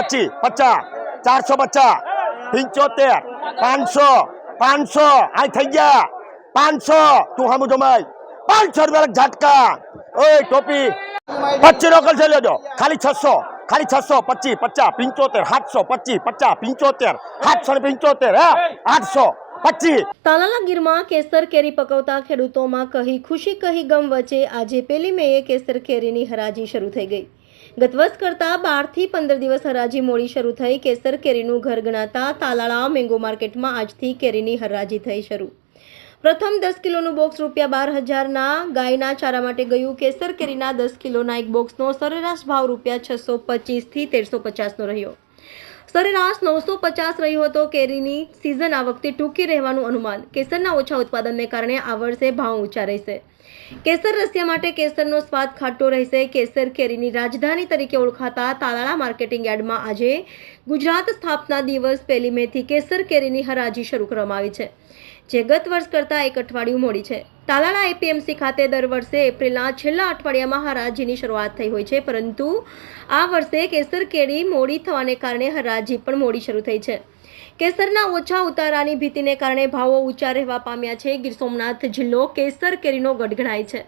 પચીસ પચાસ, ચારસો પચાસ, પંચોતેર, પાંચસો પાંચસો આ થઈ ગયા. પાંચસો, તું સામુ જમાય પાંચસો રૂપિયા ઝાટકા. ઓય ટોપી. પચીસ રોકલ છે, લેજો. ખાલી છસો ખાલી છસો પચીસ પચાસ, પંચોતેર, સાતસો પચીસ પચાસ, પંચોતેર, સાતસો ને પંચોતેર, હે? આઠસો પચીસ તાલાલા ગીરમાં કેસર કેરી પકવતા ખેડૂતોમાં કહી ખુશી કહી ગમ વચ્ચે આજે પેલી મેએ કેસર કેરીની હરાજી શરૂ થઈ ગઈ. ગત વર્ષ કરતા બારથી પંદર દિવસ હરાજી મોડી શરૂ થઈ. કેસર કેરીનું ઘર ગણાતા તાલાળા મેંગો માર્કેટમાં આજથી કેરીની હરાજી થઈ શરૂ. પ્રથમ દસ કિલોનું બોક્સ રૂપિયા બાર હજારના ગાયના ચારા માટે ગયું. કેસર કેરીના દસ કિલોના એક બોક્સનો સરેરાશ ભાવ રૂપિયા છસો પચીસથી તેરસો પચાસનો રહ્યો. સરેરાશ નવસો પચાસ રહ્યો હતો. કેરીની સિઝન આ વખતે ટૂંકી રહેવાનું અનુમાન. કેસરના ઓછા ઉત્પાદનને કારણે આ વર્ષે ભાવ ઊંચા રહેશે. કેસર રસિયા માટે કેસરનો સ્વાદ ખાટો રહેશે. કેસર કેરીની રાજધાની તરીકે ઓળખાતા તાલાળા માર્કેટિંગ યાર્ડમાં આજે ગુજરાત સ્થાપના દિવસ. પહેલી મેથી કેસર કેરીની હરાજી શરૂ કરવામાં આવી છે. જે ગત વર્ષ કરતાં એક અઠવાડિયું મોડી છે. તાલાળા એપીએમસી ખાતે દર વર્ષે એપ્રિલના છેલ્લા અઠવાડિયામાં હરાજીની શરૂઆત થઈ હોય છે, પરંતુ આ વર્ષે કેસર કેરી મોડી થવાને કારણે હરાજી પણ મોડી શરૂ થઈ છે. કેસરના ઓછા ઉતારાની ભીતિને કારણે ભાવો ઊંચા રહેવા પામ્યા છે. ગીર સોમનાથ જિલ્લો કેસર કેરીનો ગઢ ગણાય છે.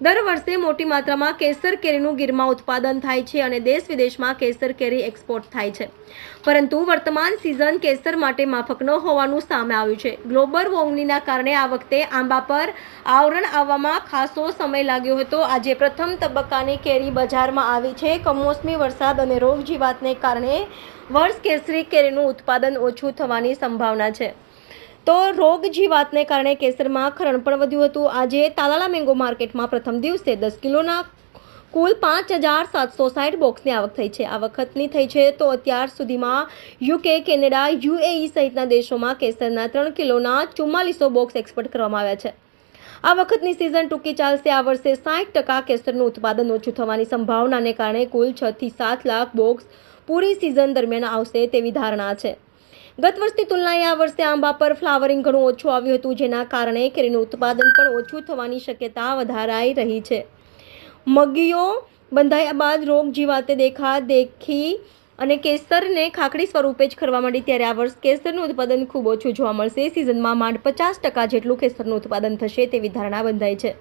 દર વર્ષે મોટી માત્રામાં કેસર કેરીનું ગીરમાં ઉત્પાદન થાય છે અને દેશ વિદેશમાં કેસર કેરી એક્સપોર્ટ થાય છે. પરંતુ વર્તમાન સિઝન કેસર માટે માફક ન હોવાનું સામે આવ્યું છે. ગ્લોબલ વોર્મિંગના કારણે આ વખતે આંબા પર આવરણ આવવામાં ખાસો સમય લાગ્યો હતો. આજે પ્રથમ તબક્કાની કેરી બજારમાં આવી છે. કમોસમી વરસાદ અને રોગ જીવાતને કારણે વર્ષ કેસરી કેરીનું ઉત્પાદન ઓછું થવાની સંભાવના છે. તો રોગ જીવાતને કારણે કેસરમાં ખરણ પણ વધ્યું હતું. આજે તાલાલા મેંગો માર્કેટમાં પ્રથમ દિવસે દસ કિલોના કુલ પાંચ હજાર સાતસો સાઠ બોક્સની આવક થઈ છે. આ વખતની થઈ છે તો અત્યાર સુધીમાં યુકે, કેનેડા, યુએઈ સહિતના દેશોમાં કેસરના ત્રણ કિલોના ચુમ્માલીસો બોક્સ એક્સપોર્ટ કરવામાં આવ્યા છે. આ વખતની સિઝન ટૂંકી ચાલશે. આ વર્ષે સાઠ ટકા કેસરનું ઉત્પાદન ઓછું થવાની સંભાવનાને કારણે કુલ છથી સાત લાખ બોક્સ પૂરી સિઝન દરમિયાન આવશે તેવી ધારણા છે. ગત વર્ષની તુલનાએ આ વર્ષે આંબા પર ફ્લાવરિંગ ઘણું ઓછું આવ્યું હતું, જેના કારણે કેરીનું ઉત્પાદન પણ ઓછું થવાની શક્યતા વધારાઈ રહી છે. મગીઓ બંધાયા બાદ રોગ જીવાતે દેખા દેખી અને કેસરને ખાખડી સ્વરૂપે જ ખરવા માંડી ત્યારે આ વર્ષ કેસરનું ઉત્પાદન ખૂબ ઓછું જોવા મળશે. સિઝનમાં માંડ પચાસ ટકા જેટલું કેસરનું ઉત્પાદન થશે તેવી ધારણા બંધાઈ છે.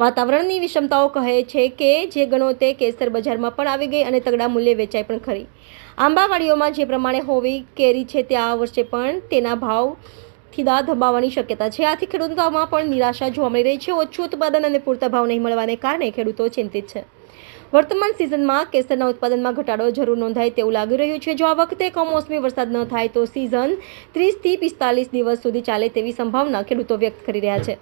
વાતાવરણની વિષમતાઓ કહે છે કે જે ગણો તે કેસર બજારમાં પણ આવી ગઈ અને તગડા મૂલ્યે વેચાય પણ ખરી. આંબાવાડીઓમાં જે પ્રમાણે હોવી કેરી છે તે આ વર્ષે પણ તેના ભાવ થીદા ધબાવવાની શક્યતા છે. આથી ખેડૂતોમાં પણ નિરાશા જોવા મળી રહી છે. ઓછું ઉત્પાદન અને પૂરતા ભાવ નહીં મળવાને કારણે ખેડૂતો ચિંતિત છે. વર્તમાન સિઝનમાં કેસરના ઉત્પાદનમાં ઘટાડો જરૂર નોંધાય તેવું લાગી રહ્યું છે. જો આ વખતે કમોસમી વરસાદ ન થાય તો સિઝન ત્રીસથી પિસ્તાલીસ દિવસ સુધી ચાલે તેવી સંભાવના ખેડૂતો વ્યક્ત કરી રહ્યા છે.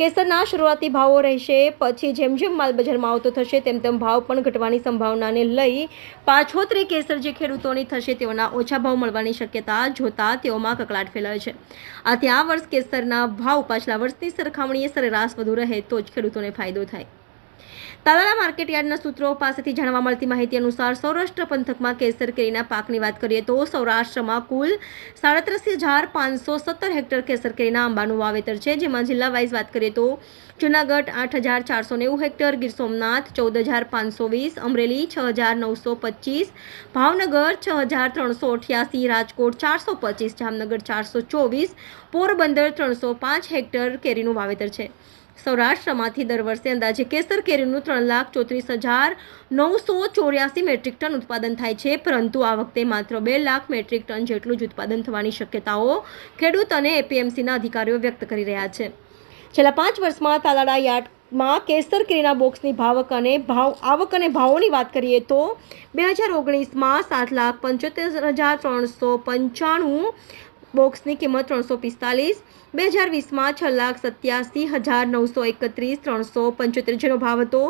કેસરના શરૂઆતી ભાવો રહેશે, પછી જેમ જેમ માલ બજારમાં આવતો થશે, તેમ તેમ ભાવ પણ ઘટવાની સંભાવનાને લઈ પાછોતરી કેસર જે ખેડૂતોની થશે તેઓના ઓછા ભાવ મળવાની શક્યતા જોતા તેઓમાં કકળાટ ફેલાય છે. આથી આ વર્ષ કેસરના ભાવ પાછલા વર્ષની સરખામણીએ સરેરાશ વધુ રહે તો જ ખેડૂતોને ફાયદો થાય. તાલાળા માર્કેટ યાર્ડના સૂત્રો પાસેથી જાણવા મળતી માહિતી અનુસાર સૌરાષ્ટ્ર પંથકમાં કેસર કેરીના પાકની વાત કરીએ તો સૌરાષ્ટ્રમાં કુલ સાડત્રીસ હજાર પાંચસો સત્તર હેક્ટર કેસર કેરીના આંબાનું વાવેતર છે. જેમાં જિલ્લા વાઇઝ વાત કરીએ તો જુનાગઢ આઠ હજાર ચારસો નેવું હેક્ટર, ગીર સોમનાથ ચૌદ હજાર પાંચસો વીસ, અમરેલી છ હજાર નવસો પચીસ, ભાવનગર છ હજાર ત્રણસો અઠ્યાસી, રાજકોટ ચારસો પચીસ, જામનગર ચારસો ચોવીસ, પોરબંદર ત્રણસો પાંચ હેક્ટર કેરીનું વાવેતર છે. સૌરાષ્ટ્રમાંથી દર વર્ષે અંદાજે કેસર કેરીનું ત્રણ લાખ ચોત્રીસ હજાર નવસો ચોર્યાસી મેટ્રિક ટન ઉત્પાદન થાય છે. પરંતુ આ વખતે માત્ર બે લાખ મેટ્રિક ટન જેટલું જ ઉત્પાદન થવાની શક્યતાઓ ખેડૂત અને એપીએમસીના અધિકારીઓ વ્યક્ત કરી રહ્યા છે. છેલ્લા પાંચ વર્ષમાં તાલાળા યાર્ડમાં કેસર કેરીના બોક્સની ભાવક અને ભાવ, આવક અને ભાવોની વાત કરીએ તો બે હજાર ઓગણીસમાં સાત લાખ પંચોતેર હજાર ત્રણસો પંચાણું બોક્સની કિંમત ત્રણસો પિસ્તાલીસ, બે હજાર વીસમાં છ લાખ સત્યાસી હજાર નવસો એકત્રીસ, ત્રણસો પંચોતેર જેનો ભાવ હતો.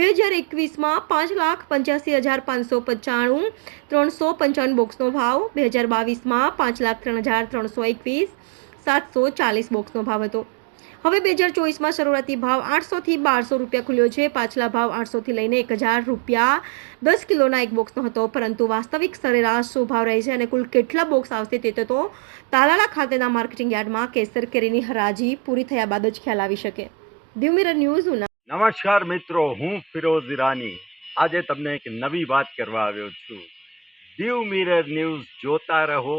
બે હજાર એકવીસમાં પાંચ લાખ પંચ્યાસી હજાર પાંચસો પંચાણું, ત્રણસો પંચાવન બોક્સનો ભાવ. બે હજાર બાવીસમાં પાંચ લાખ ત્રણ હજાર ત્રણસો એકવીસ, સાતસો ચાલીસ બોક્સનો ભાવ હતો. હવે બે હજાર ચોવીસમાં શરૂઆતી ભાવ આઠસોથી બારસો રૂપિયા ખુલ્યો છે. પાછલા ભાવ આઠસોથી લઈને એક હજાર રૂપિયા દસ કિલોના એક બોક્સનો હતો. પરંતુ વાસ્તવિક સરેરાશ શું ભાવ રહે છે અને કુલ કેટલા બોક્સ આવશે તે તો તાલાળા ખાતેના માર્કેટિંગ યાર્ડમાં કેસર કેરીની હરાજી પૂરી થયા બાદ જ ખ્યાલ આવી શકે. દ્યુમિરર ન્યૂઝ નમસ્કાર મિત્રો, હું ફિરોઝ ઈરાની. આજે તમને એક નવી વાત કરવા આવ્યો છું. દીવ મિરર ન્યૂઝ જોતા રહો